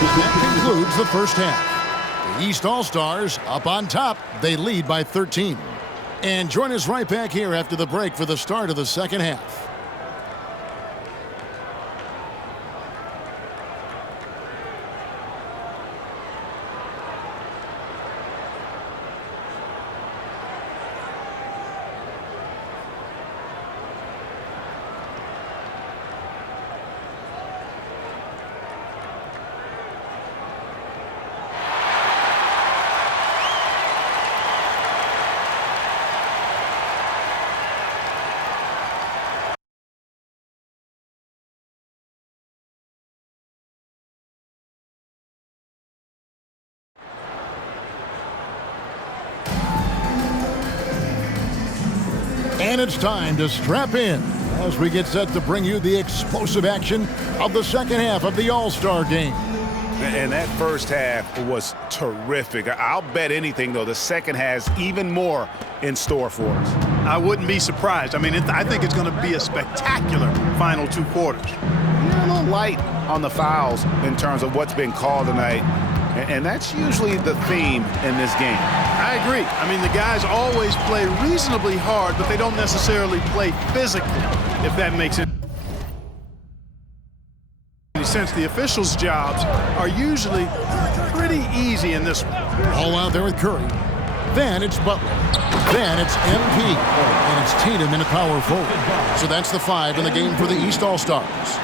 That concludes the first half. The East All-Stars up on top. They lead by 13. And join us right back here after the break for the start of the second half. And it's time to strap in as we get set to bring you the explosive action of the second half of the All-Star game. And that first half was terrific. I'll bet anything, though, the second has even more in store for us. I wouldn't be surprised. I mean, I think it's going to be a spectacular final two quarters. You're a little light on the fouls in terms of what's been called tonight, and that's usually the theme in this game. I agree. I mean, the guys always play reasonably hard, but they don't necessarily play physically, if that makes any sense. The officials' jobs are usually pretty easy in this one. All out there with Curry. Then it's Butler. Then it's MP. And it's Tatum in a power forward. So that's the 5 in the game for the East All-Stars.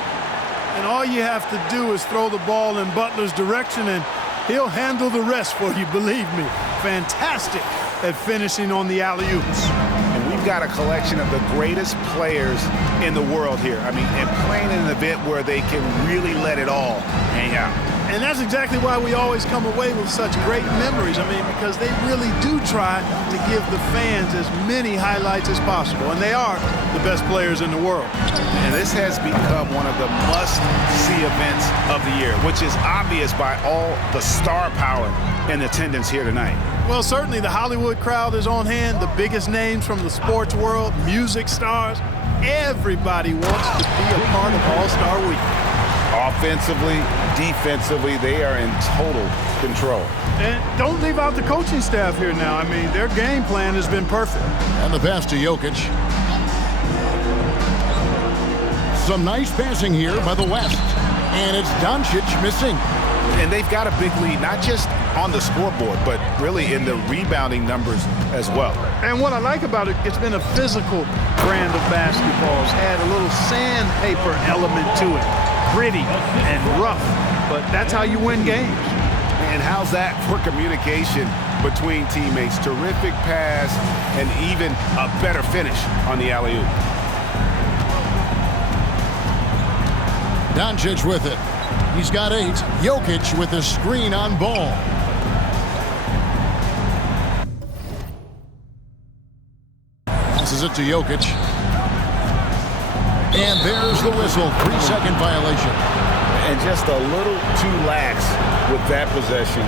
And all you have to do is throw the ball in Butler's direction, and he'll handle the rest for you, believe me. Fantastic at finishing on the alley-oops. And we've got a collection of the greatest players in the world here. I mean, and playing in an event where they can really let it all hang out. And that's exactly why we always come away with such great memories. I mean, because they really do try to give the fans as many highlights as possible. And they are the best players in the world. And this has become one of the must-see events of the year, which is obvious by all the star power in attendance here tonight. Well, certainly the Hollywood crowd is on hand, the biggest names from the sports world, music stars. Everybody wants to be a part of All-Star Week. Offensively, defensively, they are in total control. And don't leave out the coaching staff here now. I mean, their game plan has been perfect. And the pass to Jokic. Some nice passing here by the West. And it's Doncic missing. And they've got a big lead, not just on the scoreboard, but really in the rebounding numbers as well. And what I like about it, it's been a physical brand of basketball. It's had a little sandpaper element to it. Gritty and rough, but that's how you win games. And how's that for communication between teammates? Terrific pass and even a better finish on the alley-oop. Doncic with it. He's got 8. Jokic with a screen on ball. Passes it to Jokic. And there's the whistle. 3-second violation. And just a little too lax with that possession,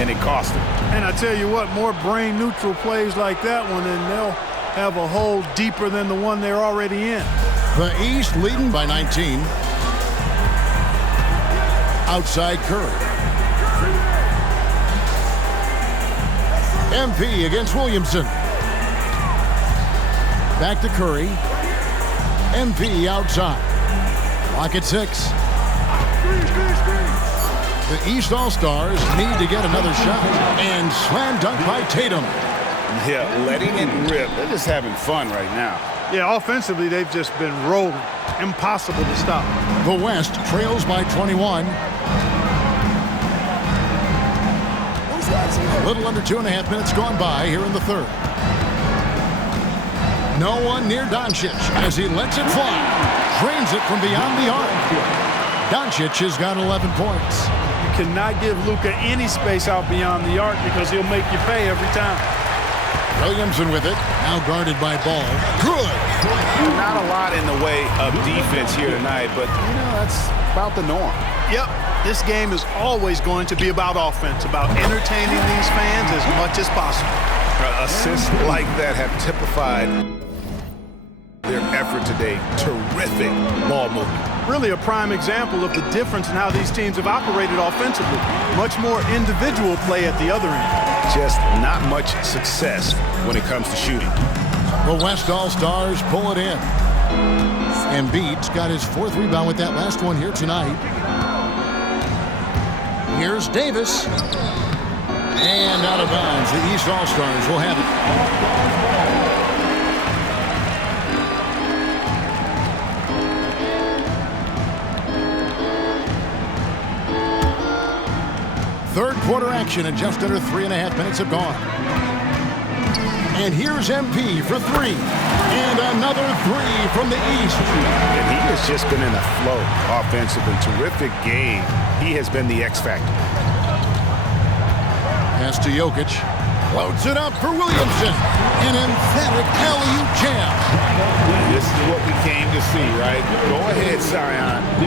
and it cost him. And I tell you what, more brain-neutral plays like that one, and they'll have a hole deeper than the one they're already in. The East leading by 19. Outside Curry. MP against Williamson. Back to Curry. MP outside. Clock at 6. The East All-Stars need to get another shot. And slam dunk by Tatum. Yeah, letting it rip. They're just having fun right now. Yeah, offensively, they've just been rolling. Impossible to stop. The West trails by 21. A little under 2.5 minutes gone by here in the third. No one near Doncic as he lets it fly. Drains it from beyond the arc. Doncic has got 11 points. You cannot give Luka any space out beyond the arc because he'll make you pay every time. Williamson with it. Now guarded by Ball. Good. Not a lot in the way of defense here tonight, but, you know, that's about the norm. Yep. This game is always going to be about offense, about entertaining these fans as much as possible. Assists like that have typified their effort today. Terrific ball movement. Really a prime example of the difference in how these teams have operated offensively. Much more individual play at the other end. Just not much success when it comes to shooting. The West All-Stars pull it in. Embiid's got his 4th rebound with that last one here tonight. Here's Davis. And out of bounds. The East All-Stars will have it. Third quarter action, and just under 3.5 minutes have gone. And here's MP for 3. And another 3 from the East. And he has just been in a flow offensively. Terrific game. He has been the X factor. Pass to Jokic. Loads it up for Williamson. An emphatic alley-oop jam. This is what we came to see, right? Go ahead, Zion. Do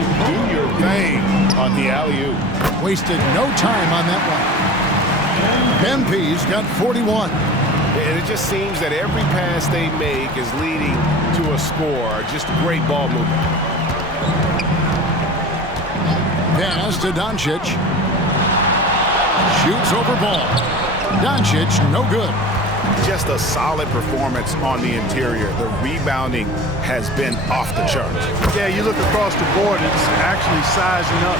your thing on the alley-oop. Wasted no time on that one. MP's got 41. And it just seems that every pass they make is leading to a score. Just great ball movement. Pass to Doncic. Shoots over ball. Doncic, no good. Just a solid performance on the interior. The rebounding has been off the charts. Yeah, you look across the board, it's actually sizing up,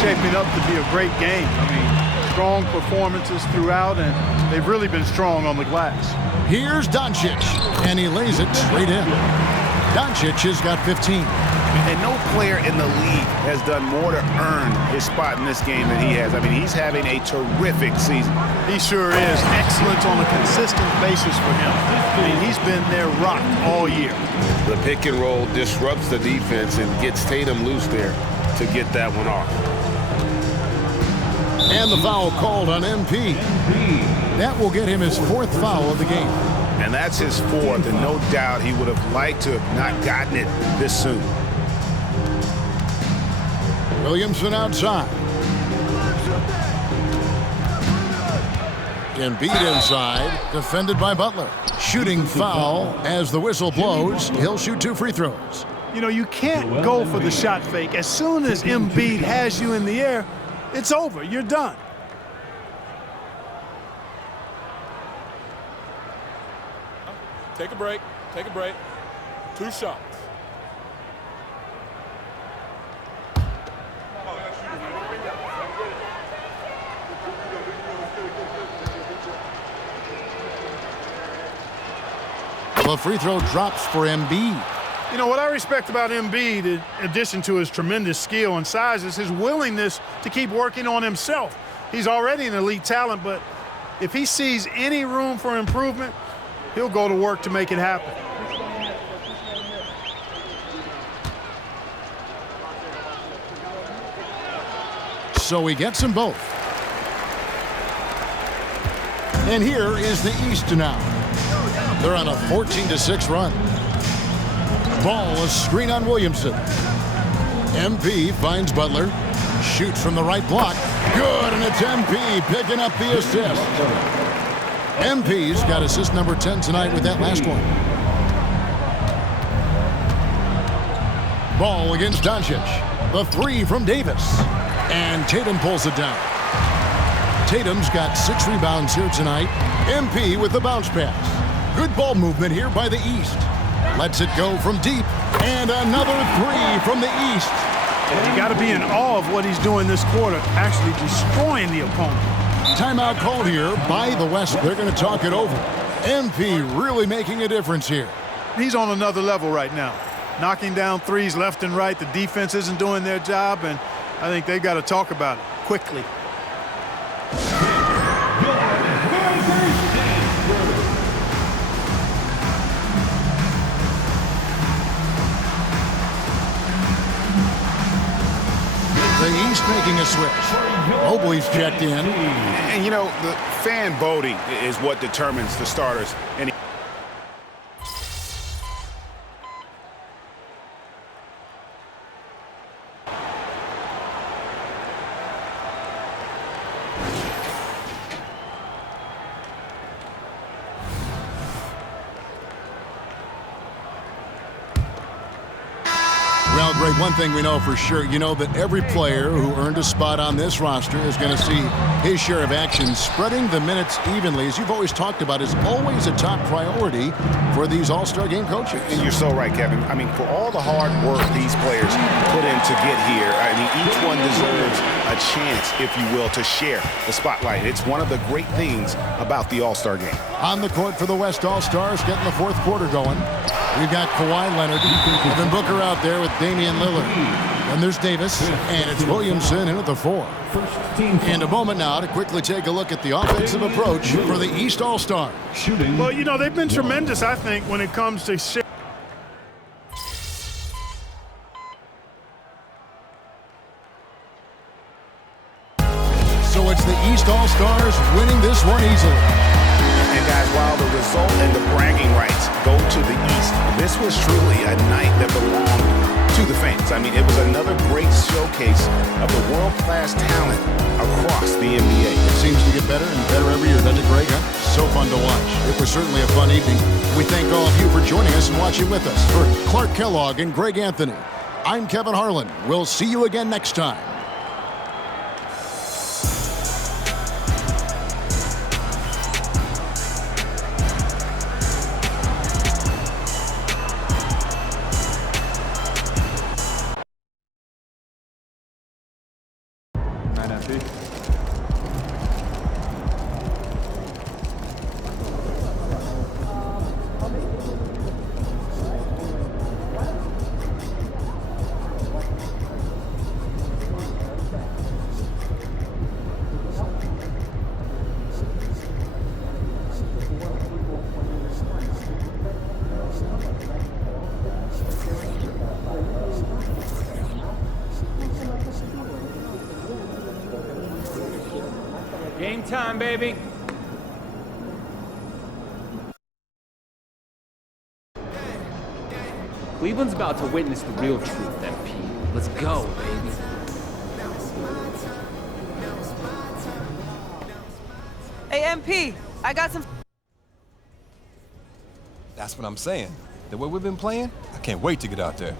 shaping up to be a great game. I mean, strong performances throughout, and they've really been strong on the glass. Here's Doncic, and he lays it straight in. Doncic has got 15. And no player in the league has done more to earn his spot in this game than he has. I mean, he's having a terrific season. He sure is. Excellent on a consistent basis for him. I mean, he's been their rock all year. The pick and roll disrupts the defense and gets Tatum loose there to get that one off. And the foul called on MP. That will get him his 4th foul of the game. And that's his 4th, and no doubt he would have liked to have not gotten it this soon. Williamson outside. Embiid inside, defended by Butler. Shooting foul as the whistle blows. He'll shoot 2 free throws. You know, you can't go for the shot fake. As soon as Embiid has you in the air, it's over. You're done. Take a break. Take a break. 2 shots. The free throw drops for Embiid. You know, what I respect about Embiid, in addition to his tremendous skill and size, is his willingness to keep working on himself. He's already an elite talent, but if he sees any room for improvement, he'll go to work to make it happen. So he gets them both. And here is the East now. They're on a 14-6 run. Ball, a screen on Williamson. MP finds Butler. Shoots from the right block. Good, and it's MP picking up the assist. MP's got assist number 10 tonight with that last one. Ball against Doncic. The 3 from Davis. And Tatum pulls it down. Tatum's got 6 rebounds here tonight. MP with the bounce pass. Good ball movement here by the East. Lets it go from deep. And another 3 from the East. You got to be in awe of what he's doing this quarter, actually destroying the opponent. Timeout called here by the West. They're going to talk it over. MP really making a difference here. He's on another level right now. Knocking down threes left and right. The defense isn't doing their job, and I think they've got to talk about it quickly. The East making a switch. Mobley's checked in. And, you know, the fan voting is what determines the starters. And Greg, one thing we know for sure, you know that every player who earned a spot on this roster is going to see his share of action. Spreading the minutes evenly, as you've always talked about, is always a top priority for these All-Star Game coaches. And you're so right, Kevin. I mean, for all the hard work these players put in to get here, I mean, each one deserves a chance, if you will, to share the spotlight. It's one of the great things about the All-Star Game. On the court for the West All-Stars, getting the fourth quarter going. We've got Kawhi Leonard, Devin Booker out there with Damian Lillard. And there's Davis, and it's Williamson in at the 4. And a moment now to quickly take a look at the offensive approach for the East All-Stars. Well, you know, they've been tremendous, I think, when it comes to So it's the East All-Stars winning this one easily. And guys, while the result and the bragging rights go to the East, this was truly a night that belonged to the fans. I mean, it was another great showcase of the world-class talent across the NBA. It seems to get better and better every year, doesn't it, Greg? Huh? So fun to watch. It was certainly a fun evening. We thank all of you for joining us and watching with us. For Clark Kellogg and Greg Anthony, I'm Kevin Harlan. We'll see you again next time. Game time, baby. Cleveland's about to witness the real truth, MP. Let's go, baby. Hey, MP, I got some... That's what I'm saying. The way we've been playing, I can't wait to get out there.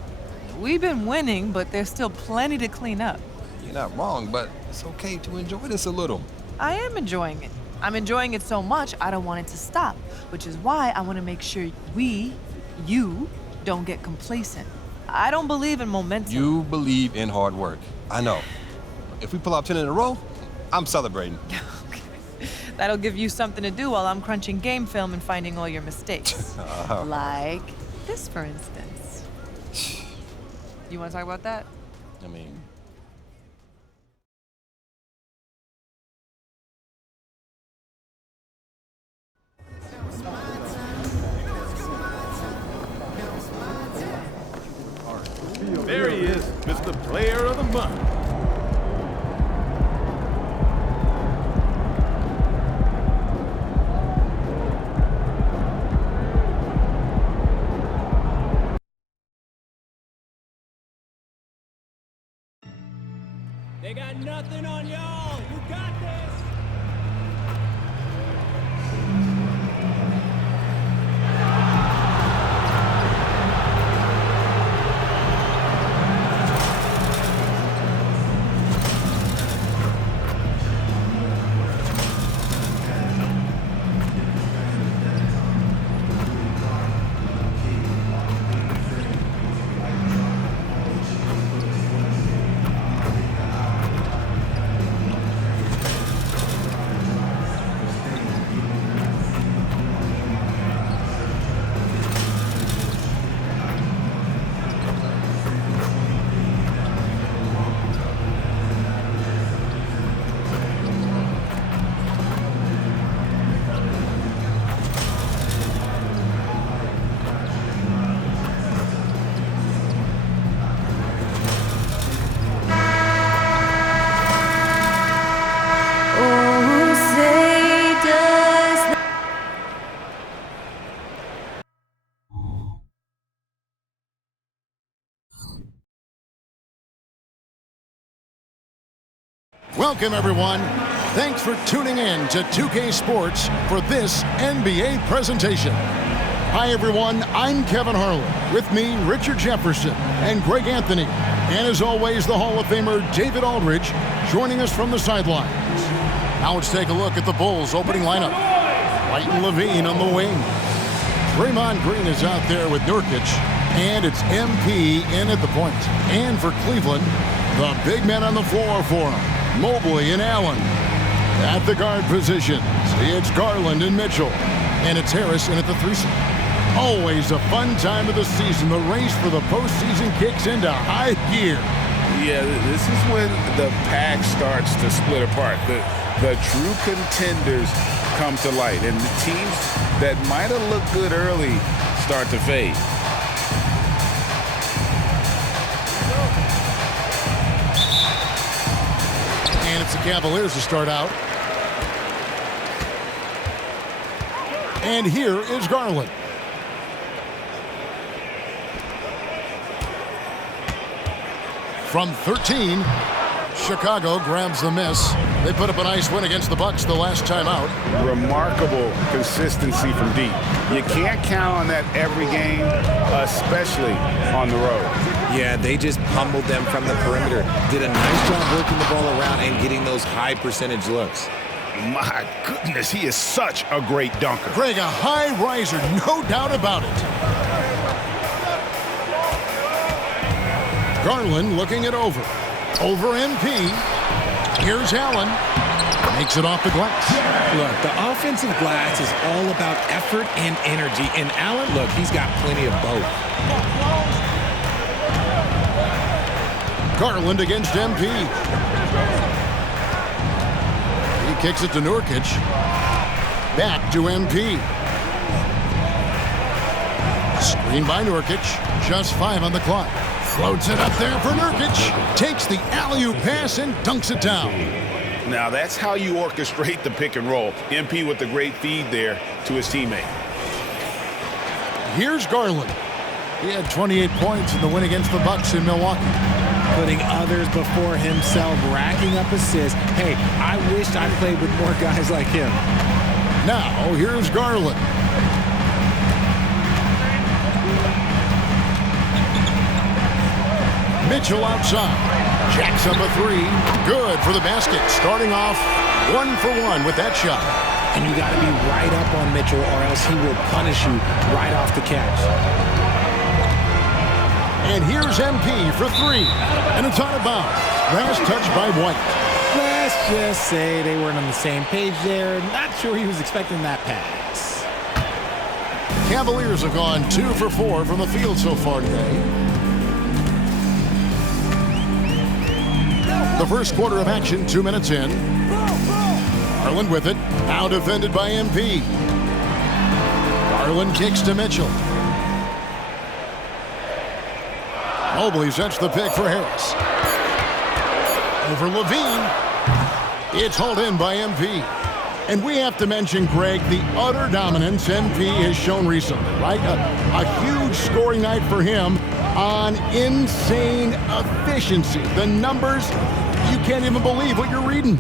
We've been winning, but there's still plenty to clean up. You're not wrong, but it's okay to enjoy this a little. I am enjoying it. I'm enjoying it so much, I don't want it to stop, which is why I want to make sure you, don't get complacent. I don't believe in momentum. You believe in hard work. I know. If we pull out 10 in a row, I'm celebrating. Okay. That'll give you something to do while I'm crunching game film and finding all your mistakes. Like this, for instance. You want to talk about that? I mean... There he is, Mr. Player of the Month. They got nothing on y'all. You got this. Welcome, everyone. Thanks for tuning in to 2K Sports for this NBA presentation. Hi, everyone. I'm Kevin Harlan. With me, Richard Jefferson and Greg Anthony. And as always, the Hall of Famer David Aldridge joining us from the sidelines. Now let's take a look at the Bulls' opening lineup. White and Levine on the wing. Draymond Green is out there with Nurkic. And it's MP in at the point. And for Cleveland, the big men on the floor for him, Mobley and Allen. At the guard positions, it's Garland and Mitchell. And it's Harris in at the 3 slot. Always a fun time of the season. The race for the postseason kicks into high gear. Yeah, this is when the pack starts to split apart. The true contenders come to light, and the teams that might have looked good early start to fade. And it's the Cavaliers to start out. And here is Garland. From 13, Chicago grabs the miss. They put up a nice win against the Bucks the last time out. Remarkable consistency from deep. You can't count on that every game, especially on the road. Yeah, they just pummeled them from the perimeter. Did a nice job working the ball around and getting those high percentage looks. My goodness, he is such a great dunker. Greg, a high riser, no doubt about it. Garland looking it over. Over MP. Here's Allen. Makes it off the glass. Look, the offensive glass is all about effort and energy. And Allen, look, he's got plenty of both. Garland against MP. He kicks it to Nurkic. Back to MP. Screen by Nurkic. Just 5 on the clock. Floats it up there for Nurkic. Takes the alley-oop pass and dunks it down. Now that's how you orchestrate the pick and roll. MP with the great feed there to his teammate. Here's Garland. He had 28 points in the win against the Bucks in Milwaukee. Putting others before himself, racking up assists. Hey, I wished I played with more guys like him. Now, here's Garland. Mitchell outside. Jacks up a 3. Good for the basket. Starting off 1 for 1 with that shot. And you got to be right up on Mitchell or else he will punish you right off the catch. And here's MP for 3. And it's out of bounds. Last touch by White. Let's just say they weren't on the same page there. Not sure he was expecting that pass. Cavaliers have gone 2 for 4 from the field so far today. The first quarter of action, 2 minutes in. Garland with it. Now defended by MP. Garland kicks to Mitchell. Mobley sets the pick for Harris. Over Levine. It's hauled in by MP. And we have to mention, Greg, the utter dominance MP has shown recently, right? A huge scoring night for him on insane efficiency. The numbers, you can't even believe what you're reading.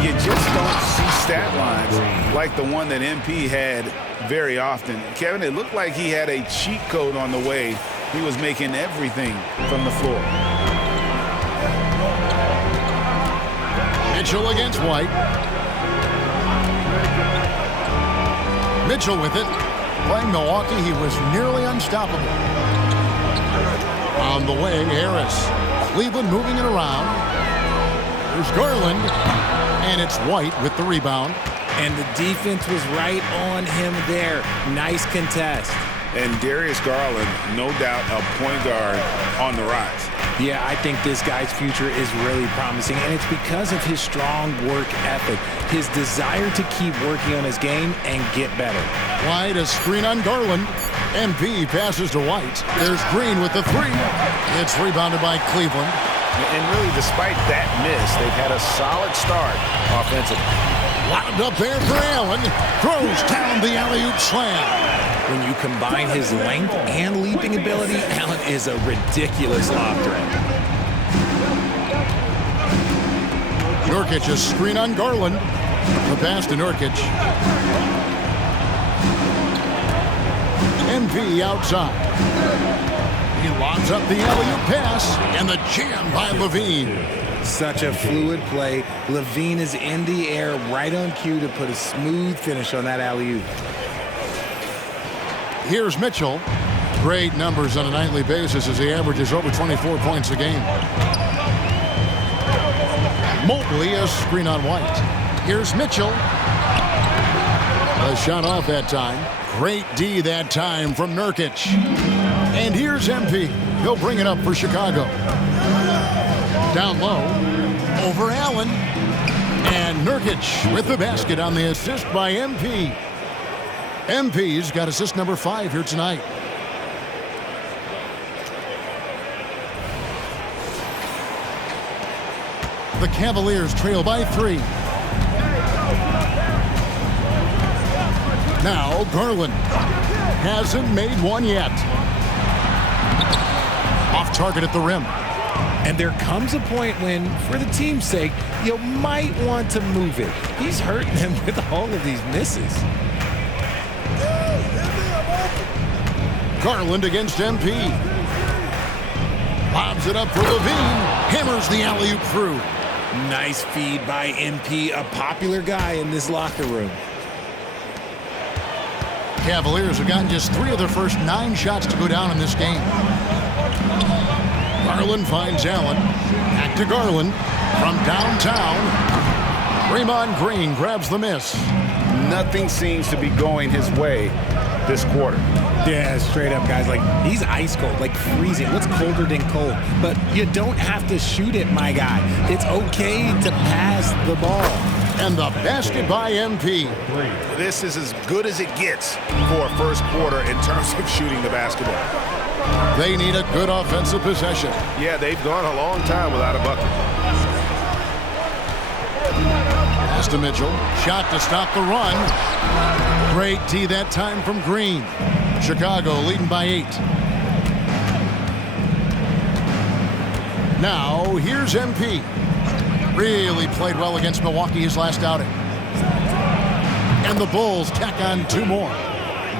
You just don't see stat lines like the one that MP had very often. Kevin, it looked like he had a cheat code on the way. He was making everything from the floor. Mitchell against White. Mitchell with it. Playing Milwaukee, he was nearly unstoppable. On the wing, Harris. Cleveland moving it around. There's Garland. And it's White with the rebound. And the defense was right on him there. Nice contest. And Darius Garland, no doubt a point guard on the rise. Yeah, I think this guy's future is really promising, and it's because of his strong work ethic, his desire to keep working on his game and get better. White, a screen on Garland. MP passes to White. There's Green with the 3. It's rebounded by Cleveland. And really, despite that miss, they've had a solid start offensively. Wound up there for Allen. Throws down the alley-oop slam. When you combine his length and leaping ability, Allen is a ridiculous lob threat. Nurkic, a screen on Garland. The pass to Nurkic. MP outside. He lobs up the alley-oop pass, and the jam by Levine. Such a fluid play. Levine is in the air right on cue to put a smooth finish on that alley-oop. Here's Mitchell. Great numbers on a nightly basis as he averages over 24 points a game. Mobley, a screen on White. Here's Mitchell. A shot off that time. Great D that time from Nurkic. And here's MP. He'll bring it up for Chicago. Down low. Over Allen. And Nurkic with the basket on the assist by MP. MP's got assist number 5 here tonight. The Cavaliers trail by 3. Now Garland hasn't made one yet. Off target at the rim. And there comes a point when, for the team's sake, you might want to move it. He's hurting them with all of these misses. Garland against MP. Lobs it up for Levine. Hammers the alley-oop through. Nice feed by MP, a popular guy in this locker room. Cavaliers have gotten just 3 of their first 9 shots to go down in this game. Garland finds Allen. Back to Garland from downtown. Draymond Green grabs the miss. Nothing seems to be going his way this quarter. Yeah, straight up, guys. Like, he's ice cold, like freezing. What's colder than cold? But you don't have to shoot it, my guy. It's okay to pass the ball. And the basket by MP. This is as good as it gets for a first quarter in terms of shooting the basketball. They need a good offensive possession. Yeah, they've gone a long time without a bucket. Pass to Mitchell. Shot to stop the run. Great D that time from Green. Chicago leading by 8. Now, here's MP. Really played well against Milwaukee his last outing. And the Bulls tack on 2 more.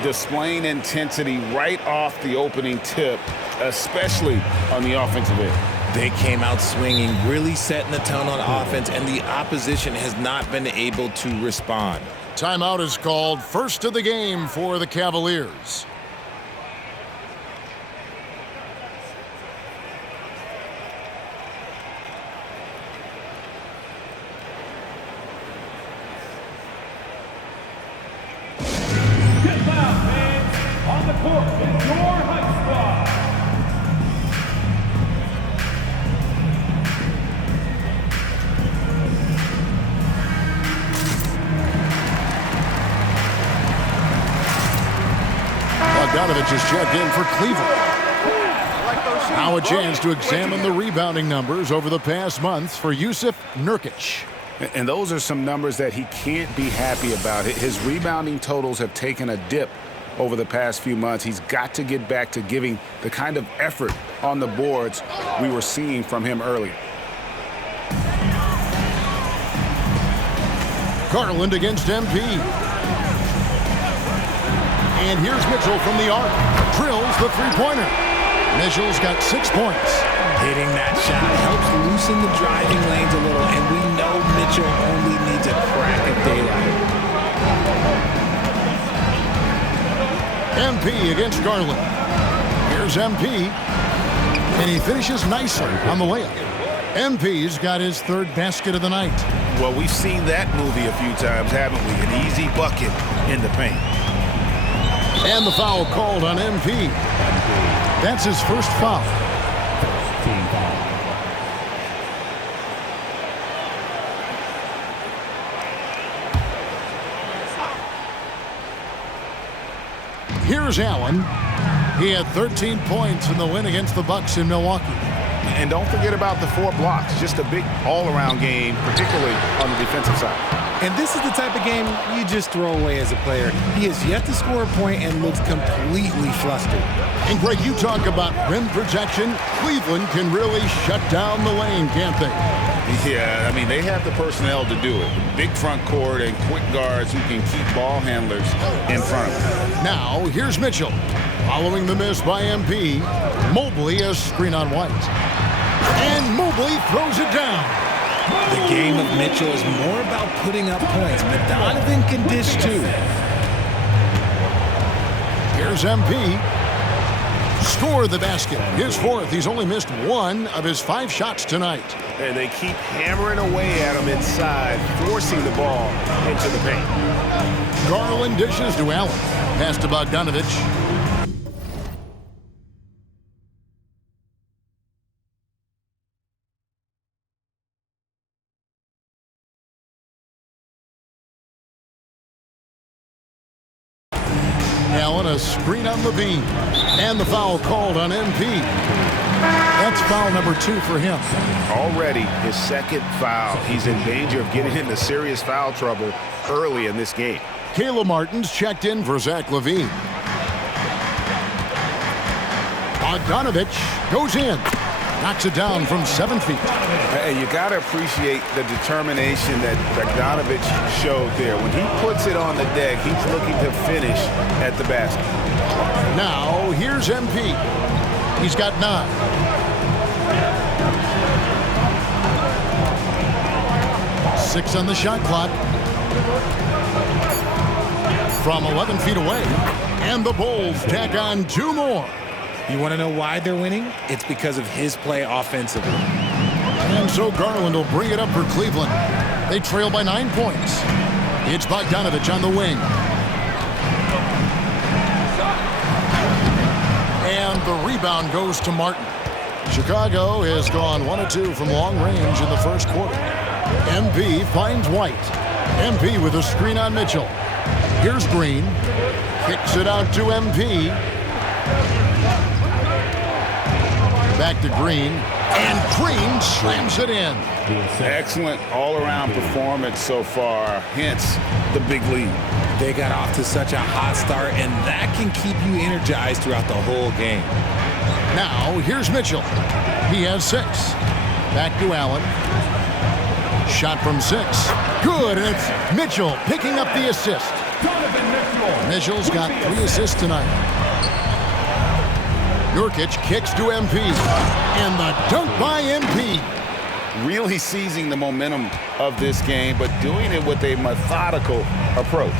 Displaying intensity right off the opening tip, especially on the offensive end. They came out swinging, really setting the tone on offense, and the opposition has not been able to respond. Timeout is called. First of the game for the Cavaliers. On the court is your high squad. Bogdanovich has checked in for Cleveland. Now a chance to examine the rebounding numbers over the past months for Jusuf Nurkic. And those are some numbers that he can't be happy about. His rebounding totals have taken a dip over the past few months. He's got to get back to giving the kind of effort on the boards we were seeing from him earlier. Garland against MP. And here's Mitchell from the arc. Drills the three-pointer. Mitchell's got 6 points. Hitting that shot helps loosen the driving lanes a little, and we know Mitchell only needs a crack at daylight. MP against Garland. Here's MP. And he finishes nicely on the layup. MP's got his 3rd basket of the night. Well, we've seen that movie a few times, haven't we? An easy bucket in the paint. And the foul called on MP. That's his first foul. Team foul. Here's Allen. He had 13 points in the win against the Bucks in Milwaukee. And don't forget about the 4 blocks. Just a big all-around game, particularly on the defensive side. And this is the type of game you just throw away as a player. He has yet to score a point and looks completely flustered. And Greg, you talk about rim protection. Cleveland can really shut down the lane, can't they? Yeah, I mean, they have the personnel to do it. Big front court and quick guards who can keep ball handlers in front of them. Now, here's Mitchell. Following the miss by MP, Mobley a screen on White. And Mobley throws it down. The game of Mitchell is more about putting up points, but Donovan can dish too. Here's MP. Score the basket. His fourth. He's only missed 1 of his 5 shots tonight. And they keep hammering away at him inside, forcing the ball into the paint. Garland dishes to Allen. Pass to Bogdanovich. Allen, a screen on Levine. And the foul called on MP. That's foul number 2 for him. Already his second foul. He's in danger of getting into serious foul trouble early in this game. Caleb Martin's checked in for Zach LaVine. Bogdanovich goes in. Knocks it down from 7 feet. Hey, you got to appreciate the determination that Bogdanovich showed there. When he puts it on the deck, he's looking to finish at the basket. Now, here's MP. He's got 9. Six on the shot clock. From 11 feet away. And the Bulls tack on 2 more. You want to know why they're winning? It's because of his play offensively. And so Garland will bring it up for Cleveland. They trail by 9 points. It's Bogdanovich on the wing. And the rebound goes to Martin. Chicago has gone 1 of 2 from long range in the first quarter. MP finds White. MP with a screen on Mitchell. Here's Green. Kicks it out to MP. Back to Green. And Green slams it in. Excellent all-around performance so far, hence the big lead. They got off to such a hot start, and that can keep you energized throughout the whole game. Now, here's Mitchell. He has 6. Back to Allen. Shot from 6. Good, and it's Mitchell picking up the assist. Mitchell's got 3 assists tonight. Nurkic kicks to MP. And the dunk by MP. Really seizing the momentum of this game, but doing it with a methodical approach.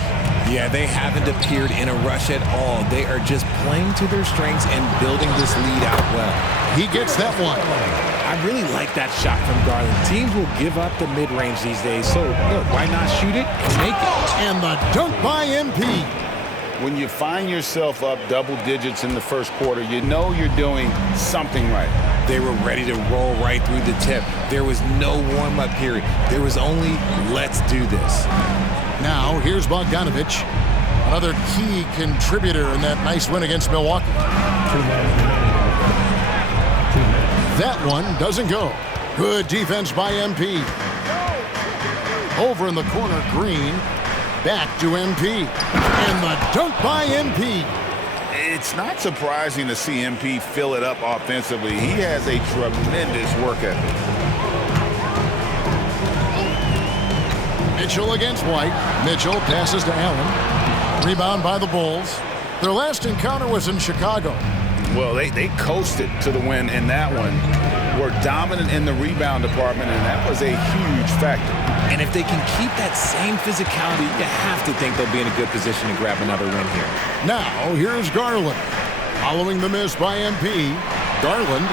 Yeah, they haven't appeared in a rush at all. They are just playing to their strengths and building this lead out well. He gets that one. I really like that shot from Garland. Teams will give up the mid-range these days, so look, why not shoot it and make it? And the dunk by MP. When you find yourself up double digits in the first quarter, you know you're doing something right. They were ready to roll right through the tip. There was no warm-up period. There was only, let's do this. Now, here's Bogdanovich, another key contributor in that nice win against Milwaukee. That one doesn't go. Good defense by MP. Over in the corner, Green. Back to MP. And the dunk by MP. It's not surprising to see MP fill it up offensively. He has a tremendous work ethic. Mitchell against White. Mitchell passes to Allen. Rebound by the Bulls. Their last encounter was in Chicago. Well, they coasted to the win in that one. Were dominant in the rebound department, and that was a huge factor. And if they can keep that same physicality, you have to think they'll be in a good position to grab another win here. Now, here's Garland. Following the miss by MP, Garland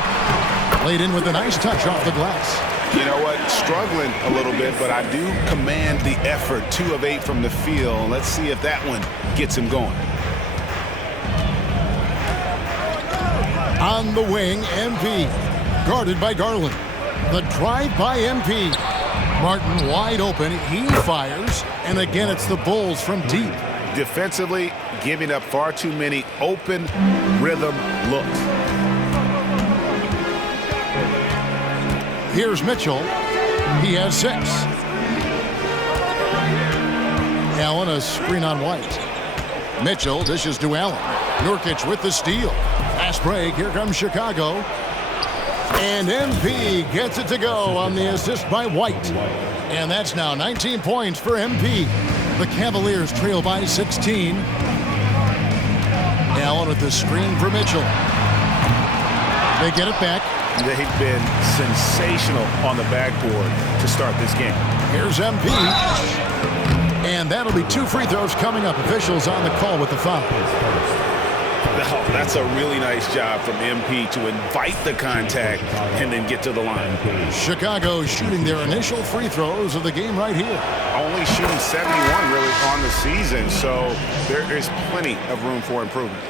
laid in with a nice touch off the glass. You know what? Struggling a little bit, but I do command the effort. 2 of 8 from the field. Let's see if that one gets him going. On the wing, MP. Guarded by Garland. The drive by MP. Martin wide open. He fires. And again, it's the Bulls from deep. Defensively, giving up far too many open rhythm looks. Here's Mitchell. He has 6. Allen, a screen on White. Mitchell dishes to Allen. Nurkic with the steal. Fast break. Here comes Chicago. And MP gets it to go on the assist by White. And that's now 19 points for MP. The Cavaliers trail by 16. Allen with the screen for Mitchell. They get it back. They've been sensational on the backboard to start this game. Here's MP. And that'll be 2 free throws coming up. Officials on the call with the foul. Oh, that's a really nice job from MP to invite the contact and then get to the line. Chicago shooting their initial free throws of the game right here. Only shooting 71 really on the season, so there is plenty of room for improvement.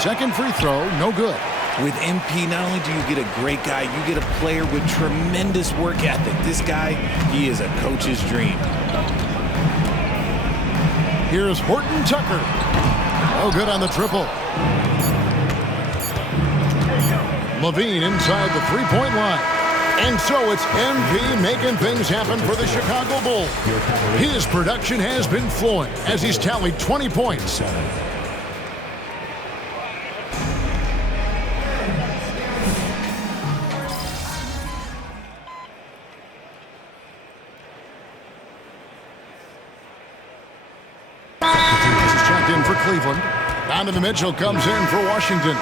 Second free throw, no good. With MP, not only do you get a great guy, you get a player with tremendous work ethic. This guy, he is a coach's dream. Here's Horton Tucker. No good on the triple. Levine inside the three-point line. And so it's MP making things happen for the Chicago Bulls. His production has been flowing as he's tallied 20 points. For Cleveland. Donovan Mitchell comes in for Washington.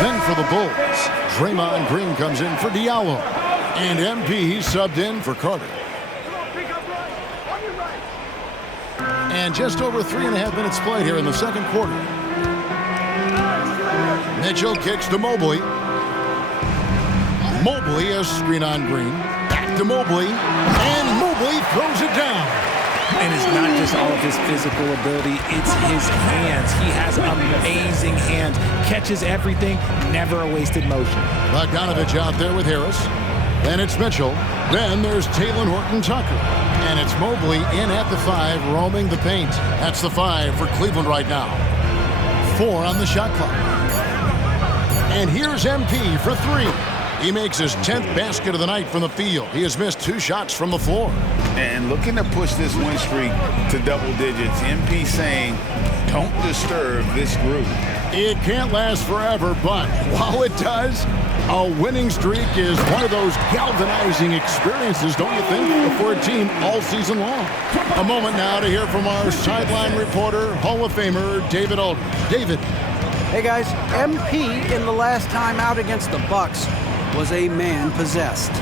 Then for the Bulls, Draymond Green comes in for Diallo. And MP subbed in for Carter. And just over 3.5 minutes played here in the second quarter. Mitchell kicks to Mobley. Mobley a screen on Green. Back to Mobley. And Mobley throws it down. And it's not just all of his physical ability, it's his hands. He has amazing hands. Catches everything, never a wasted motion. Bogdanovich out there with Harris. Then it's Mitchell. Then there's Talen Horton-Tucker. And it's Mobley in at the 5, roaming the paint. That's the 5 for Cleveland right now. 4 on the shot clock. And here's MP for 3. He makes his 10th basket of the night from the field. He has missed 2 shots from the floor. And looking to push this win streak to double digits, MP saying, don't disturb this group. It can't last forever, but while it does, a winning streak is one of those galvanizing experiences, don't you think, for a team all season long. A moment now to hear from our sideline reporter, Hall of Famer David Aldridge. David. Hey guys, MP in the last time out against the Bucks was a man possessed.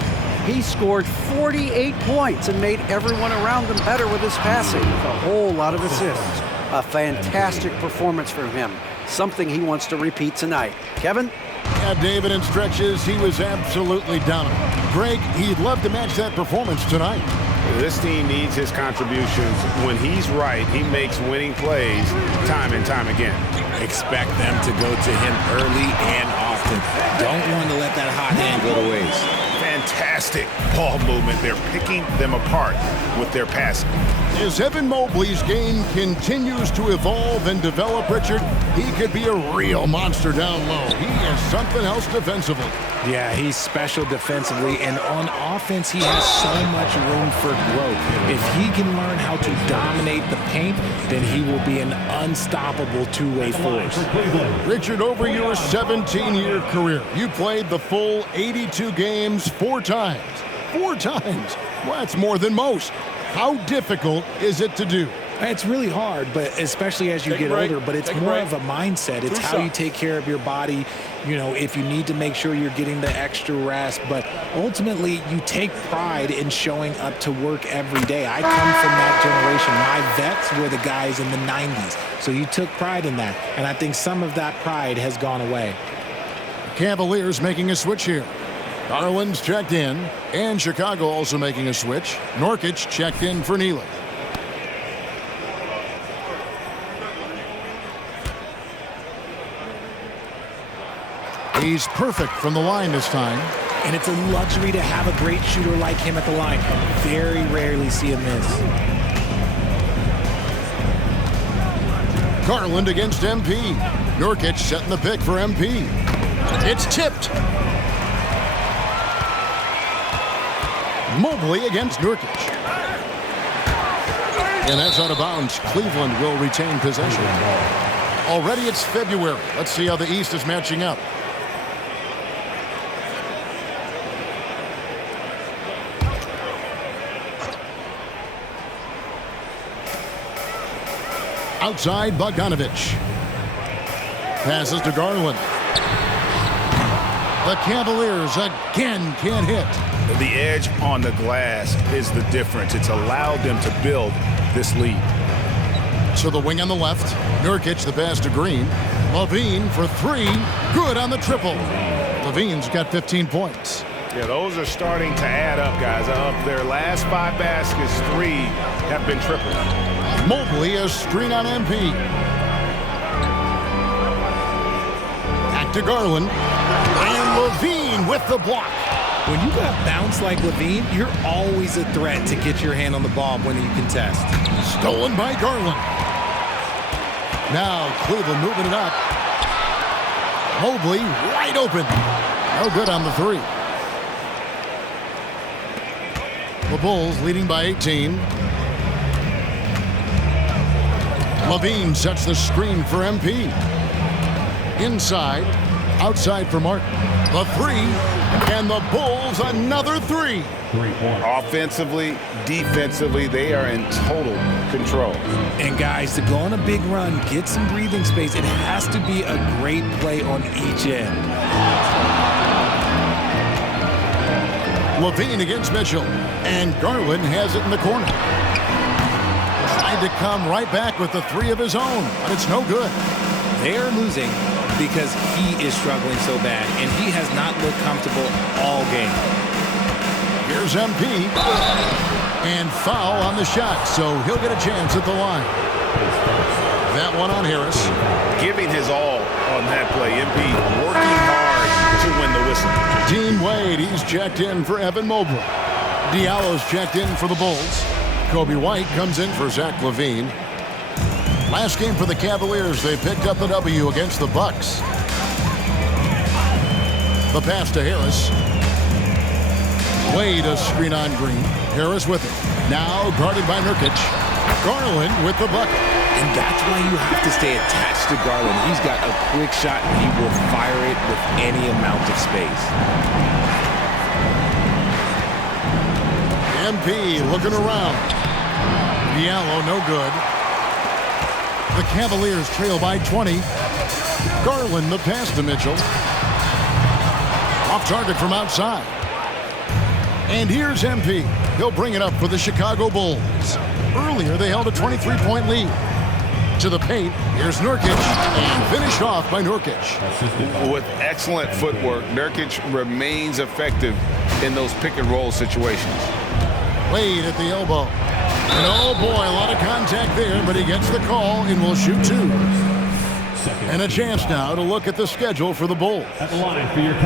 He scored 48 points and made everyone around him better with his passing, with a whole lot of assists. A fantastic performance from him, something he wants to repeat tonight. Kevin? Yeah, David, in stretches, he was absolutely dominant. Greg, he'd love to match that performance tonight. This team needs his contributions. When he's right, he makes winning plays time and time again. Expect them to go to him early and often. Don't want to let that hot hand go to waste. Fantastic ball movement. They're picking them apart with their passing. As Evan Mobley's game continues to evolve and develop, Richard, he could be a real monster down low. He is something else defensively. Yeah, he's special defensively, and on offense, he has so much room for growth. If he can learn how to dominate the paint, then he will be an unstoppable two-way force. Richard, over your 17-year career, you played the full 82 games 4 times. 4 times. Well, that's more than most. How difficult is it to do? It's really hard, but especially as you get older, but it's more of a mindset. It's how you take care of your body, you know, if you need to make sure you're getting the extra rest. But ultimately, you take pride in showing up to work every day. I come from that generation. My vets were the guys in the 90s. So you took pride in that. And I think some of that pride has gone away. Cavaliers making a switch here. Garland's checked in, and Chicago also making a switch. Nurkic checked in for Neely. He's perfect from the line this time. And it's a luxury to have a great shooter like him at the line. Very rarely see him miss. Garland against MP. Nurkic setting the pick for MP. It's tipped. Mobley against Nurkic. And that's out of bounds. Cleveland will retain possession. Already it's February. Let's see how the East is matching up. Outside, Bogdanovich. Passes to Garland. The Cavaliers again can't hit. The edge on the glass is the difference. It's allowed them to build this lead. To the wing on the left. Nurkic the pass to Green. LaVine for three. Good on the triple. LaVine's got 15 points. Yeah, those are starting to add up, guys. Of their last 5 baskets, 3 have been tripled. Mobley a screen on MP. Back to Garland. And LaVine with the block. When you got bounce like LaVine, you're always a threat to get your hand on the ball when you contest. Stolen by Garland. Now Cleveland moving it up. Mobley wide open. No good on the 3. The Bulls leading by 18. LaVine sets the screen for MP. Inside. Outside for Martin. The 3. And the Bulls another 3. Offensively, defensively, they are in total control. And guys, to go on a big run, get some breathing space, it has to be a great play on each end. LaVine against Mitchell. And Garland has it in the corner. Tried to come right back with the 3 of his own, but it's no good. They are losing because he is struggling so bad, and he has not looked comfortable all game. Here's MP. And foul on the shot, so he'll get a chance at the line. That one on Harris. Giving his all on that play. MP working hard to win the whistle. Dean Wade, he's checked in for Evan Mobley. Diallo's checked in for the Bulls. Kobe White comes in for Zach LaVine. Last game for the Cavaliers, they picked up the W against the Bucks. The pass to Harris. Wade a screen on Green. Harris with it. Now guarded by Nurkic. Garland with the bucket. And that's why you have to stay attached to Garland. He's got a quick shot, and he will fire it with any amount of space. MP looking around. Diallo no good. The Cavaliers trail by 20. Garland the pass to Mitchell. Off target from outside. And here's MP. He'll bring it up for the Chicago Bulls. Earlier they held a 23-point lead. To the paint, here's Nurkic, and finished off by Nurkic. With excellent footwork, Nurkic remains effective in those pick-and-roll situations. Wade at the elbow. And oh boy, a lot of contact there, but he gets the call and will shoot 2. And a chance now to look at the schedule for the Bulls.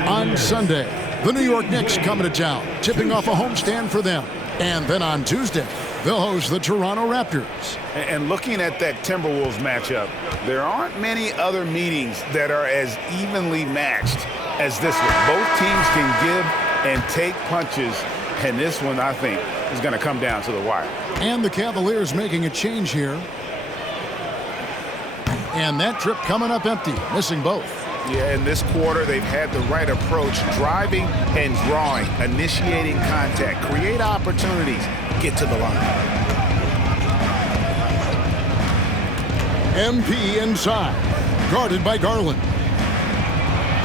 On Sunday, the New York Knicks coming to town, tipping off a homestand for them. And then on Tuesday, they'll host the Toronto Raptors. And looking at that Timberwolves matchup, there aren't many other meetings that are as evenly matched as this one. Both teams can give and take punches, and this one, I think, is going to come down to the wire. And the Cavaliers making a change here. And that trip coming up empty, missing both. Yeah, in this quarter, they've had the right approach, driving and drawing, initiating contact, create opportunities, get to the line. MP inside, guarded by Garland.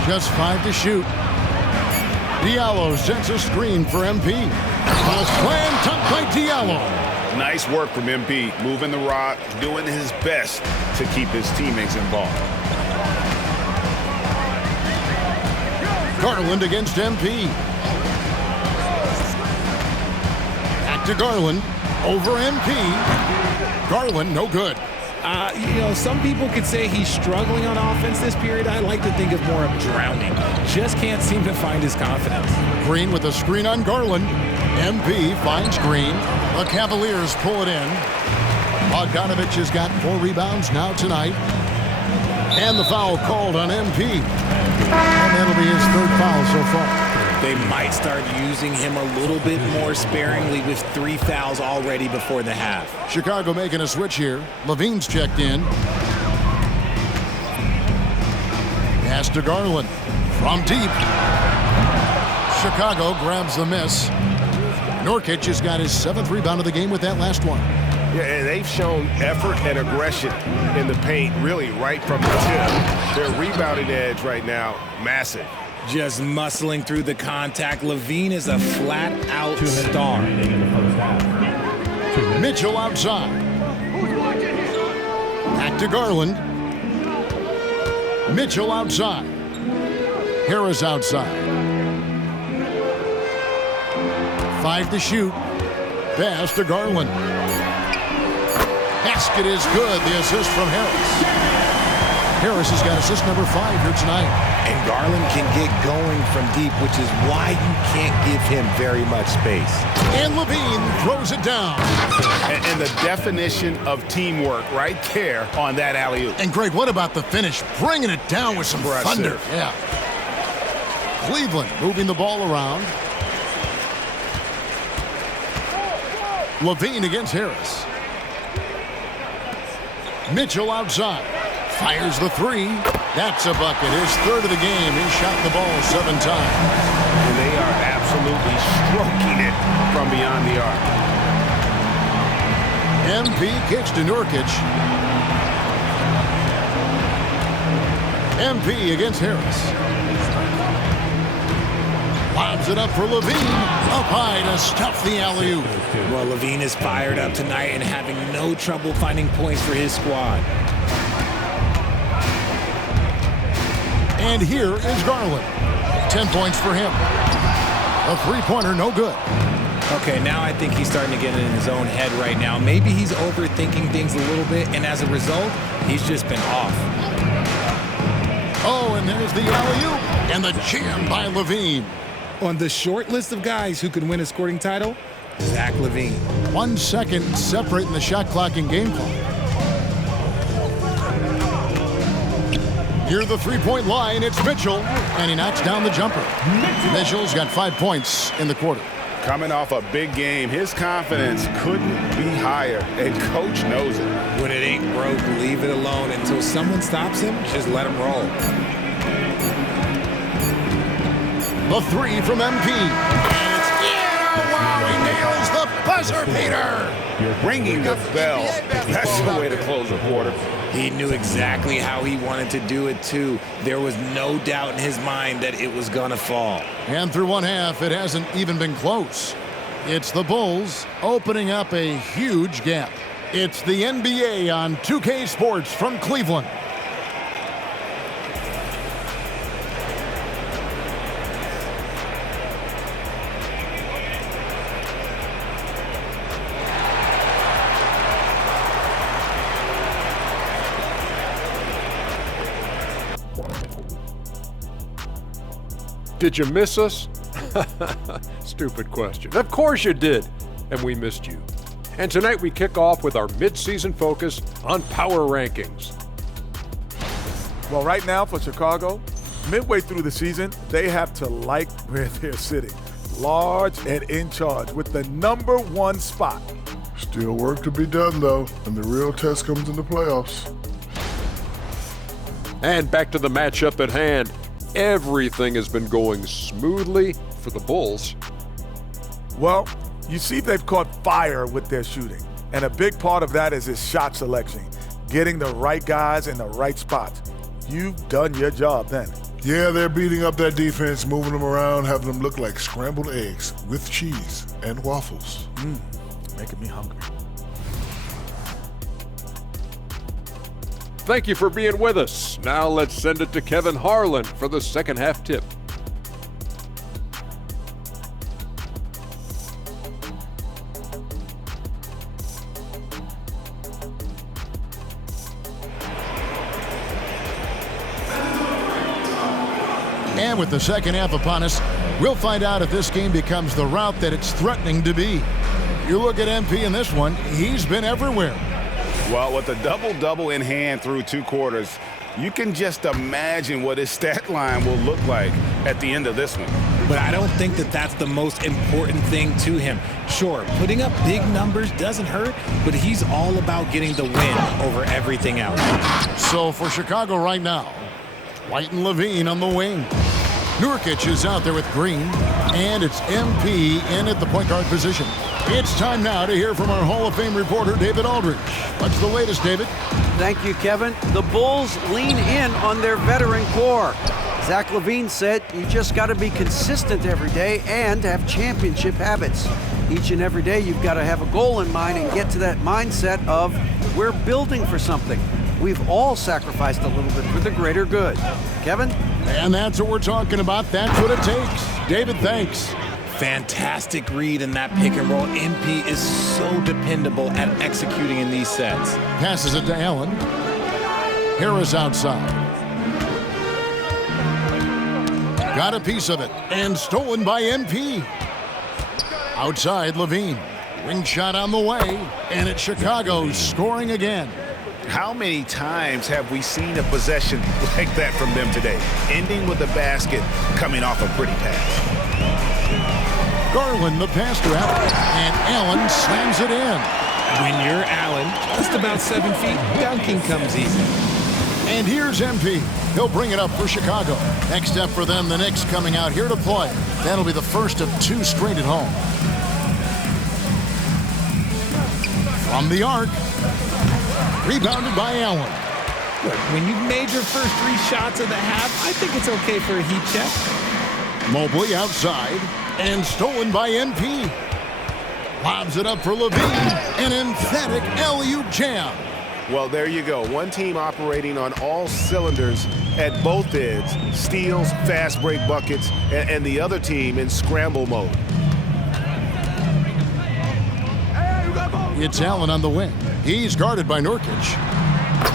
Just 5 to shoot. Diallo sends a screen for MP. A slam tucked by Diallo. Nice work from MP, moving the rock, doing his best to keep his teammates involved. Garland against MP. Back to Garland. Over MP. Garland, no good. You know, some people could say he's struggling on offense this period. I like to think of more of drowning. Just can't seem to find his confidence. Green with a screen on Garland. MP finds Green. The Cavaliers pull it in. Bogdanovich has got 4 rebounds now tonight. And the foul called on MP. And that'll be his 3rd foul so far. They might start using him a little bit more sparingly with 3 fouls already before the half. Chicago making a switch here. Levine's checked in. Pass to Garland. From deep. Chicago grabs the miss. Nurkic has got his 7th rebound of the game with that last one. Yeah, and they've shown effort and aggression in the paint, really right from the tip. Their rebounding edge right now, massive. Just muscling through the contact. Levine is a flat-out star. Mitchell outside. Back to Garland. Mitchell outside. Harris outside. 5 to shoot. Pass to Garland. Basket is good. The assist from Harris. Harris has got assist number 5 here tonight. And Garland can get going from deep, which is why you can't give him very much space. And Levine throws it down. And the definition of teamwork right there on that alley-oop. And Greg, what about the finish? Bringing it down with some thunder. Yeah. Cleveland moving the ball around. Levine against Harris. Mitchell outside. Fires the 3. That's a bucket. His 3rd of the game. He shot the ball 7 times. And they are absolutely stroking it from beyond the arc. MP kicks to Nurkic. MP against Harris. Lobs it up for Levine. Up high to stuff the alley-oop. Well, Levine is fired up tonight and having no trouble finding points for his squad. And here is Garland. 10 points for him. A 3-pointer, no good. Okay, now I think he's starting to get in his own head right now. Maybe he's overthinking things a little bit, and as a result, he's just been off. Oh, and there's the alley-oop. And the jam by Levine. On the short list of guys who could win a scoring title, Zach LaVine. 1 second separating the shot clock and game clock. Near the 3-point line, it's Mitchell, and he knocks down the jumper. Mitchell's got 5 points in the quarter. Coming off a big game, his confidence couldn't be higher, and Coach knows it. When it ain't broke, leave it alone. Until someone stops him, just let him roll. The 3 from MP. And it's wow, he nails the buzzer beater. Ringing the bell. That's the way to close a quarter. He knew exactly how he wanted to do it, too. There was no doubt in his mind that it was going to fall. And through 1 half, it hasn't even been close. It's the Bulls opening up a huge gap. It's the NBA on 2K Sports from Cleveland. Did you miss us? Stupid question. Of course you did, and we missed you. And tonight we kick off with our mid-season focus on power rankings. Well, right now for Chicago, midway through the season, they have to like where they're sitting. Large and in charge with the #1 spot. Still work to be done, though, and the real test comes in the playoffs. And back to the matchup at hand. Everything has been going smoothly for the Bulls. Well, you see they've caught fire with their shooting. And a big part of that is his shot selection, getting the right guys in the right spots. You've done your job then. Yeah, they're beating up that defense, moving them around, having them look like scrambled eggs with cheese and waffles. Making me hungry. Thank you for being with us. Now let's send it to Kevin Harlan for the second half tip. And with the second half upon us, we'll find out if this game becomes the route that it's threatening to be. You look at MP in this one, he's been everywhere. Well, with a double-double in hand through 2 quarters, you can just imagine what his stat line will look like at the end of this one. but I don't think that that's the most important thing to him. Sure, putting up big numbers doesn't hurt, but he's all about getting the win over everything else. So for Chicago right now, White and Levine on the wing. Nurkic is out there with Green, and it's MP in at the point guard position. It's time now to hear from our Hall of Fame reporter, David Aldridge. What's the latest, David? Thank you, Kevin. The Bulls lean in on their veteran core. Zach LaVine said you just got to be consistent every day and have championship habits. Each and every day you've got to have a goal in mind and get to that mindset of we're building for something. We've all sacrificed a little bit for the greater good. Kevin? And that's what we're talking about. That's what it takes. David, thanks. Fantastic read in that pick and roll. MP is so dependable at executing in these sets. Passes it to Allen. Harris outside. Got a piece of it and stolen by MP. Outside, Levine. Ring shot on the way, and it's Chicago scoring again. How many times have we seen a possession like that from them today? Ending with a basket, coming off a pretty pass. Garland, the pass trap, and Allen slams it in. When you're Allen, just about 7 feet, dunking comes easy. And here's MP. He'll bring it up for Chicago. Next up for them, the Knicks coming out here to play. That'll be the first of 2 straight at home. From the arc. Rebounded by Allen. Look, when you've made your first 3 shots of the half, I think it's okay for a heat check. Mobley outside and stolen by MP. Lobs it up for Levine. An emphatic alley-oop jam. Well, there you go. One team operating on all cylinders at both ends. Steals, fast break buckets, and the other team in scramble mode. It's Allen on the wing. He's guarded by Nurkic.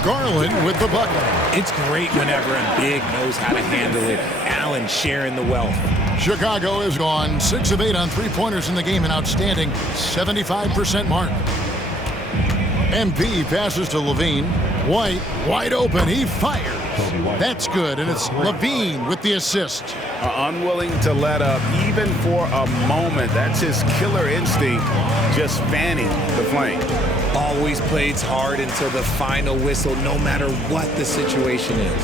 Garland with the bucket. It's great whenever a big knows how to handle it. Allen sharing the wealth. Chicago has gone 6 of 8 on 3-pointers in the game, an outstanding 75% mark. MP passes to Levine. White, wide open. He fires. That's good, and it's Levine with the assist. Unwilling to let up even for a moment. That's his killer instinct, just fanning the flame. Always plays hard until the final whistle, no matter what the situation is.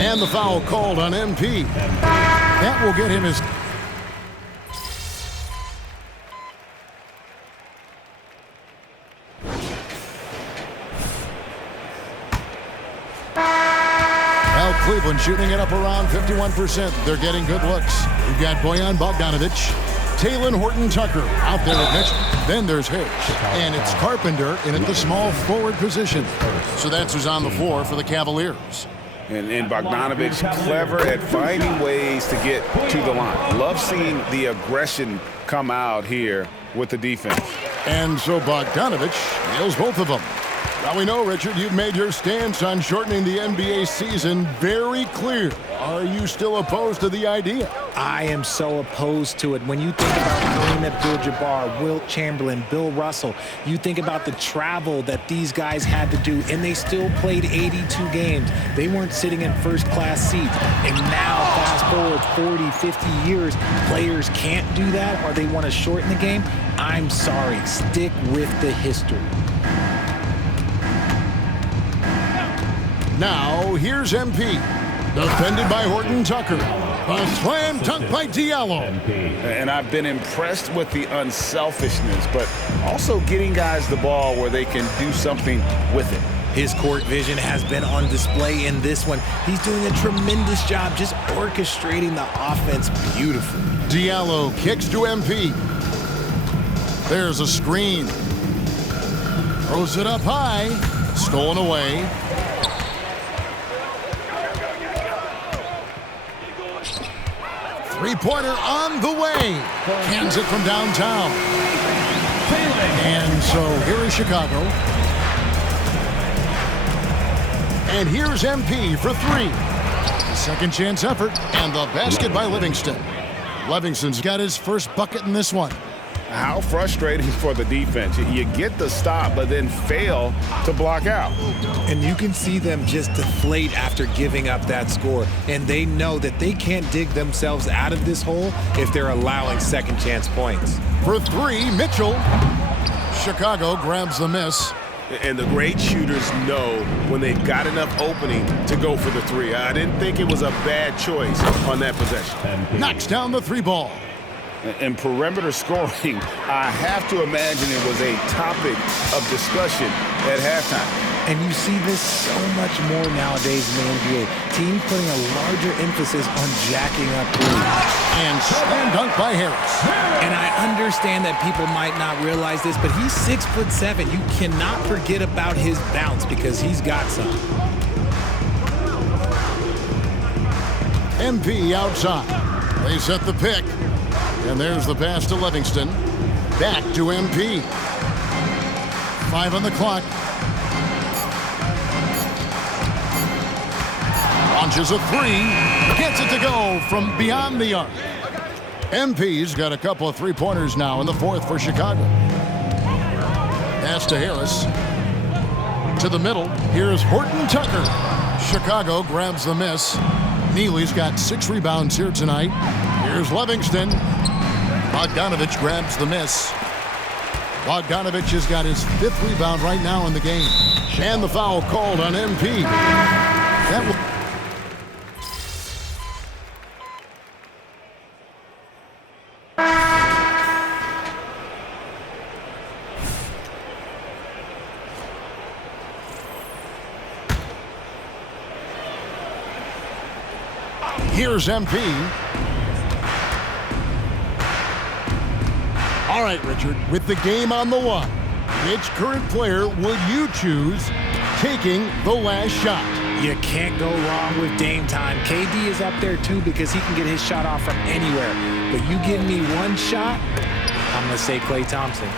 And the foul called on MP. That will get him his... Well, Cleveland shooting it up around 51%. They're getting good looks. We've got Bojan Bogdanovic, Talen Horton-Tucker out there at Mitchell. Then there's Hicks. And it's Carpenter in at the small forward position. So that's who's on the floor for the Cavaliers. And Bogdanovic clever at finding ways to get to the line. Love seeing the aggression come out here with the defense. And so Bogdanovic nails both of them. Now we know, Richard, you've made your stance on shortening the NBA season very clear. Are you still opposed to the idea? I am so opposed to it. When you think about Kareem Abdul-Jabbar, Wilt Chamberlain, Bill Russell, you think about the travel that these guys had to do, and they still played 82 games. They weren't sitting in first-class seats. And now, fast forward 40, 50 years, players can't do that, or they want to shorten the game. I'm sorry. Stick with the history. Now, here's MP. Defended by Horton-Tucker. A slam dunk by Diallo. And I've been impressed with the unselfishness, but also getting guys the ball where they can do something with it. His court vision has been on display in this one. He's doing a tremendous job just orchestrating the offense beautifully. Diallo kicks to MP. There's a screen. Throws it up high. Stolen away. Three-pointer on the way. Hands it from downtown. And so here is Chicago. And here's MP for 3. Second chance effort, and the basket by Livingston. Livingston's got his first bucket in this one. How frustrating for the defense. You get the stop, but then fail to block out. And you can see them just deflate after giving up that score. And they know that they can't dig themselves out of this hole if they're allowing second chance points. For three, Mitchell. Chicago grabs the miss. And the great shooters know when they've got enough opening to go for the three. I didn't think it was a bad choice on that possession. Knocks down the three ball. And perimeter scoring, I have to imagine it was a topic of discussion at halftime. And you see this so much more nowadays in the NBA. Teams putting a larger emphasis on jacking up threes. And slam dunk by Harris. And I understand that people might not realize this, but he's 6'7". You cannot forget about his bounce because he's got some. MP outside. They set the pick. And there's the pass to Livingston. Back to MP. 5 on the clock. Launches a three. Gets it to go from beyond the arc. MP's got a couple of three-pointers now in the fourth for Chicago. Pass to Harris. To the middle. Here's Horton Tucker. Chicago grabs the miss. Neely's got 6 rebounds here tonight. Here's Livingston. Bogdanovich grabs the miss. Bogdanovich has got his 5th rebound right now in the game. And the foul called on MP. That will... Here's MP. All right, Richard, with the game on the line, which current player would you choose taking the last shot? You can't go wrong with Dame time. KD is up there too because he can get his shot off from anywhere. But you give me one shot, I'm going to say Klay Thompson.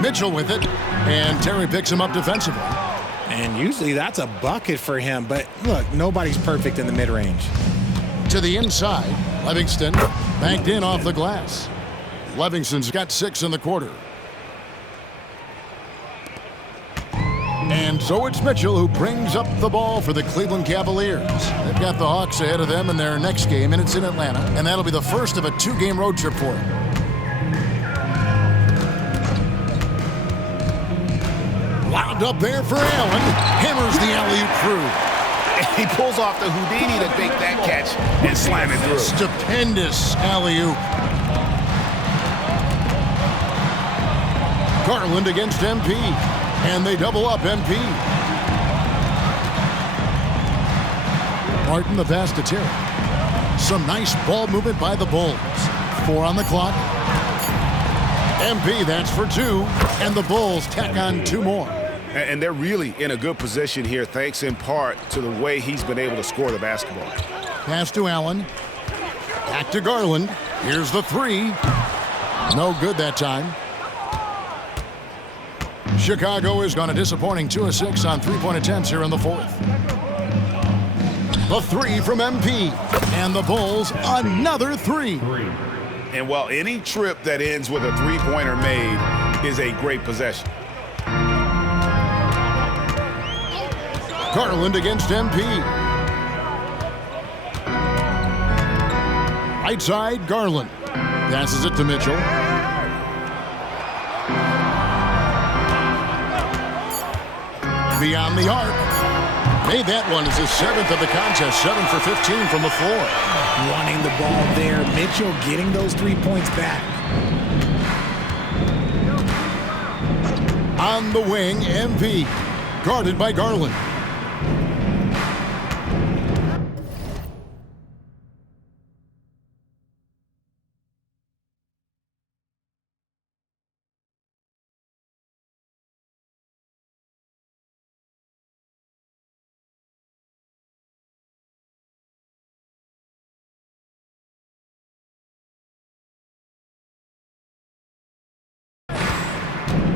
Mitchell with it, and Terry picks him up defensively. And usually that's a bucket for him, but look, nobody's perfect in the mid-range. To the inside, Livingston banked in off the glass. Livingston's got 6 in the quarter. And so it's Mitchell who brings up the ball for the Cleveland Cavaliers. They've got the Hawks ahead of them in their next game, and it's in Atlanta, and that'll be the first of a 2-game road trip for them. Wound up there for Allen. Hammers the alley-oop through. He pulls off the Houdini to take that catch and slam it through. Stupendous alley-oop. Garland against MP. And they double up MP. Martin the pass to Terry. Some nice ball movement by the Bulls. 4 on the clock. MP, that's for 2. And the Bulls tack on 2 more. And they're really in a good position here, thanks in part to the way he's been able to score the basketball. Pass to Allen. Back to Garland. Here's the 3. No good that time. Chicago has gone a disappointing 2 of 6 on 3-point attempts here in the fourth. The 3 from MP. And the Bulls, another 3. And while any trip that ends with a 3-pointer made is a great possession. Garland against MP. Right side, Garland. Passes it to Mitchell. Beyond the arc. Made that one as his 7th of the contest. 7 for 15 from the floor. Running the ball there. Mitchell getting those 3 points back. On the wing, MP. Guarded by Garland.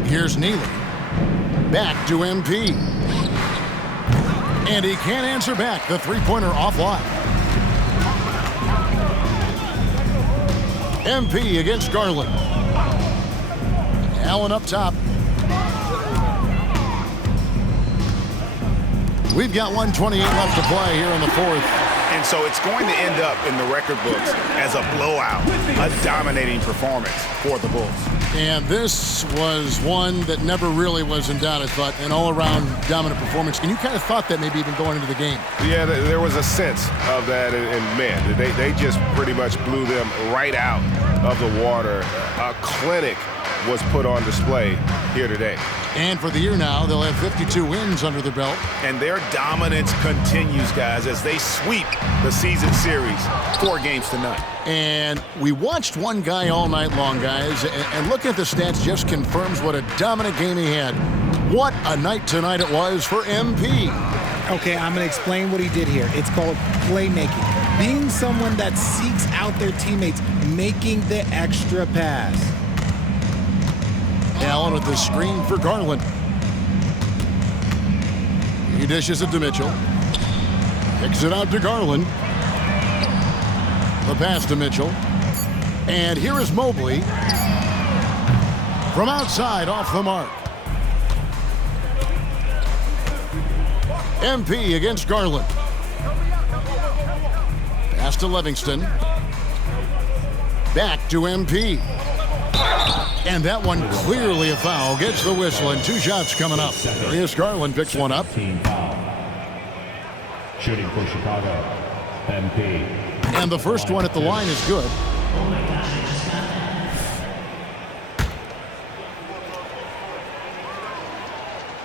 Here's Neely. Back to MP. And he can't answer back. The 3-pointer offline. MP against Garland. Allen up top. We've got 1:28 left to play here in the fourth. And so it's going to end up in the record books as a blowout, a dominating performance for the Bulls. And this was one that never really was in doubt, I thought, an all-around dominant performance. And you kind of thought that maybe even going into the game. Yeah, there was a sense of that, and man, they just pretty much blew them right out of the water. A clinic was put on display here today. And for the year now, they'll have 52 wins under their belt. And their dominance continues, guys, as they sweep the season series 4 games to none. And we watched one guy all night long, guys, and looking at the stats just confirms what a dominant game he had. What a night tonight it was for MP. Okay, I'm going to explain what he did here. It's called playmaking. Being someone that seeks out their teammates, making the extra pass. Allen with the screen for Garland. He dishes it to Mitchell. Kicks it out to Garland. The pass to Mitchell. And here is Mobley. From outside, off the mark. MP against Garland. Pass to Livingston. Back to MP. And that one clearly a foul. Gets the whistle and 2 shots coming up. Darius Garland picks one up. Shooting for Chicago, MP. And the first one at the line is good.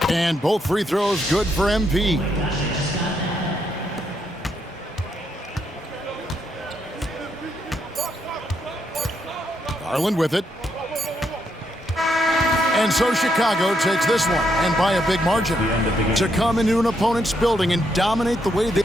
And both free throws good for MP. Garland with it. And so Chicago takes this one, and by a big margin, to come into an opponent's building and dominate the way they...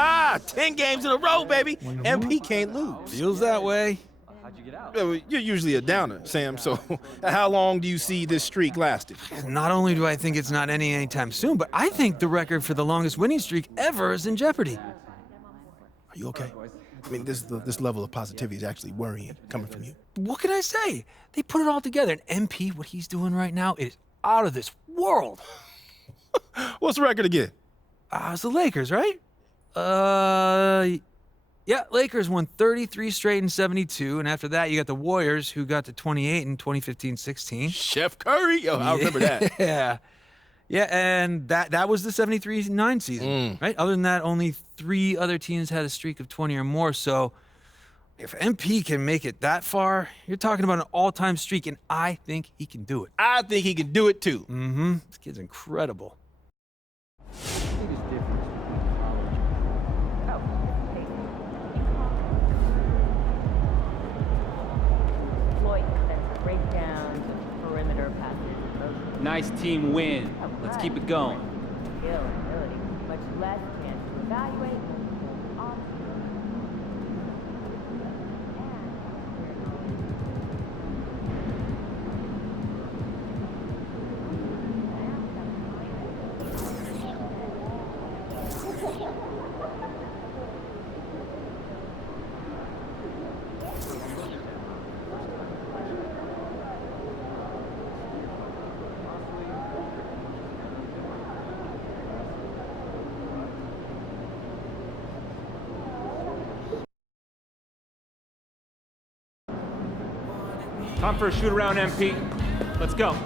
Ah, 10 games in a row, baby. MP can't lose. Feels that way. How'd you get out? You're usually a downer, Sam, so how long do you see this streak lasting? Not only do I think it's not ending anytime soon, but I think the record for the longest winning streak ever is in jeopardy. Are you okay? I mean, this level of positivity is actually worrying coming from you. What can I say? They put it all together, and MP, what he's doing right now is out of this world. What's the record again? It's the Lakers, right? Yeah, Lakers won 33 straight in 72, and after that, you got the Warriors, who got to 28 in 2015-16. Chef Curry? Yo, I remember that. Yeah, and that was the 73-9 season, right? Other than that, only 3 other teams had a streak of 20 or more, so if MP can make it that far, you're talking about an all-time streak, and I think he can do it. I think he can do it, too. Mm-hmm. This kid's incredible. Nice team win. Let's keep it going. Skill and ability, much less chance to evaluate. Time for a shoot around, MP. Let's go.